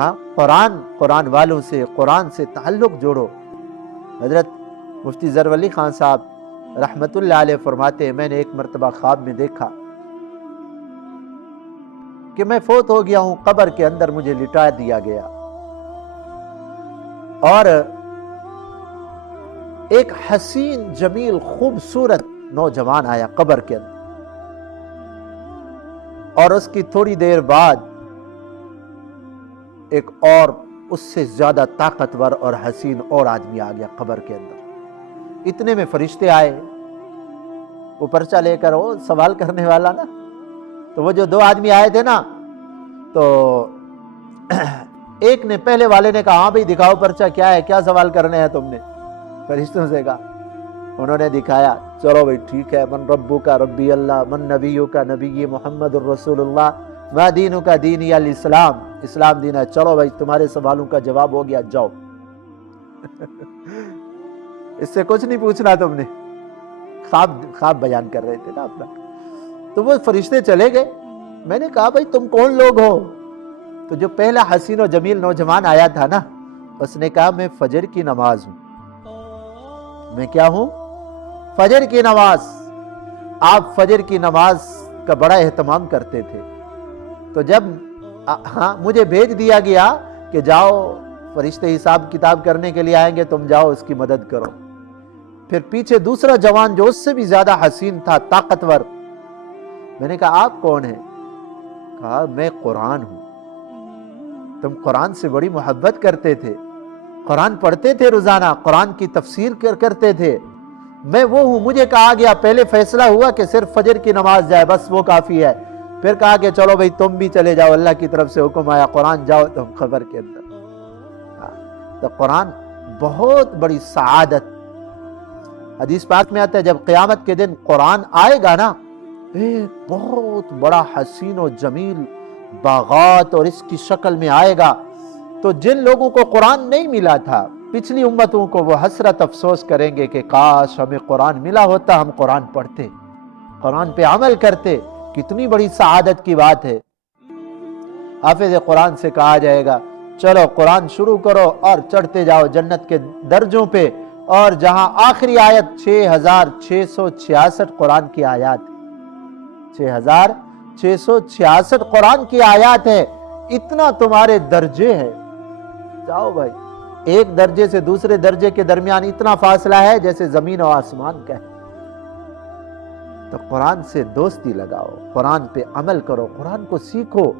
ہاں قرآن والوں سے، قرآن سے تعلق جوڑو۔ حضرت مفتی ظفر علی خان صاحب رحمت اللہ علیہ فرماتے ہیں، میں نے ایک مرتبہ خواب میں دیکھا کہ میں فوت ہو گیا ہوں، قبر کے اندر مجھے لٹا دیا گیا، اور ایک حسین جمیل خوبصورت نوجوان آیا قبر کے اندر، اور اس کی تھوڑی دیر بعد ایک اور اس سے زیادہ طاقتور اور حسین اور آدمی آ گیا قبر کے اندر۔ اتنے میں فرشتے آئے، وہ پرچہ لے کر، وہ سوال کرنے والا نا، تو وہ جو دو آدمی آئے تھے نا، تو ایک نے، پہلے والے نے کہا ہاں بھئی دکھاؤ پرچہ کیا ہے، کیا سوال کرنے ہیں تم نے؟ فرشتوں سے کہا، انہوں نے دکھایا، چلو بھئی ٹھیک ہے، من ربک ربی اللہ، من نبیک نبی محمد الرسول اللہ، ما دینک دینی الاسلام، اسلام دین ہے، چلو بھئی تمہارے سوالوں کا جواب ہو گیا، جاؤ۔ اس سے کچھ نہیں پوچھنا تم نے، خواب بیان کر رہے تھے نا اپنا۔ تو وہ فرشتے چلے گئے۔ میں نے کہا بھئی تم کون لوگ ہو؟ تو جو پہلا حسین و جمیل نوجوان آیا تھا نا، اس نے کہا میں فجر کی نماز ہوں۔ میں کیا ہوں؟ فجر کی نماز۔ آپ فجر کی نماز کا بڑا اہتمام کرتے تھے، تو جب مجھے بھیج دیا گیا کہ جاؤ، فرشتے حساب کتاب کرنے کے لیے آئیں گے، تم جاؤ اس کی مدد کرو۔ پھر پیچھے دوسرا جوان جو اس سے بھی زیادہ حسین تھا، طاقتور، میں نے کہا آپ کون ہیں؟ کہا میں قرآن ہوں۔ تم قرآن سے بڑی محبت کرتے تھے، قرآن پڑھتے تھے روزانہ، قرآن کی تفسیر کرتے تھے، میں وہ ہوں۔ مجھے کہا گیا، پہلے فیصلہ ہوا کہ صرف فجر کی نماز جائے، بس وہ کافی ہے، پھر کہا کہ چلو بھئی تم بھی چلے جاؤ، اللہ کی طرف سے حکم آیا قرآن جاؤ تم خبر کے اندر۔ تو قرآن بہت بڑی سعادت، حدیث پاک میں آتا ہے جب قیامت کے دن قرآن آئے گا نا، ایک بہت بڑا حسین و جمیل باغات اور اس کی شکل میں آئے گا، تو جن لوگوں کو قرآن نہیں ملا تھا، پچھلی امتوں کو، وہ حسرت افسوس کریں گے کہ کاش ہمیں قرآن ملا ہوتا، ہم قرآن پڑھتے، قرآن پہ عمل کرتے، کتنی بڑی سعادت کی بات ہے۔ حافظ قرآن سے کہا جائے گا چلو قرآن شروع کرو اور چڑھتے جاؤ جنت کے درجوں پہ، اور جہاں آخری آیت 6666 قرآن کی آیات، 6666 قرآن کی آیات ہے، اتنا تمہارے درجے ہے، جاؤ بھائی۔ ایک درجے سے دوسرے درجے کے درمیان اتنا فاصلہ ہے جیسے زمین و آسمان کا ہے۔ تو قرآن سے دوستی لگاؤ، قرآن پہ عمل کرو، قرآن کو سیکھو۔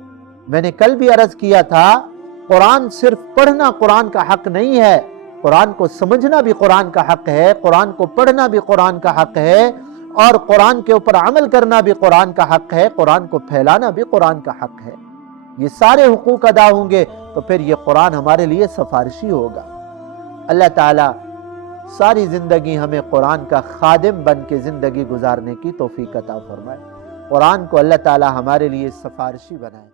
میں نے کل بھی عرض کیا تھا، قرآن صرف پڑھنا قرآن کا حق نہیں ہے، قرآن کو سمجھنا بھی قرآن کا حق ہے، قرآن کو پڑھنا بھی قرآن کا حق ہے، اور قرآن کے اوپر عمل کرنا بھی قرآن کا حق ہے، قرآن کو پھیلانا بھی قرآن کا حق ہے۔ یہ سارے حقوق ادا ہوں گے تو پھر یہ قرآن ہمارے لیے سفارشی ہوگا۔ اللہ تعالیٰ ساری زندگی ہمیں قرآن کا خادم بن کے زندگی گزارنے کی توفیق عطا فرمائے۔ قرآن کو اللہ تعالیٰ ہمارے لیے سفارشی بنائے۔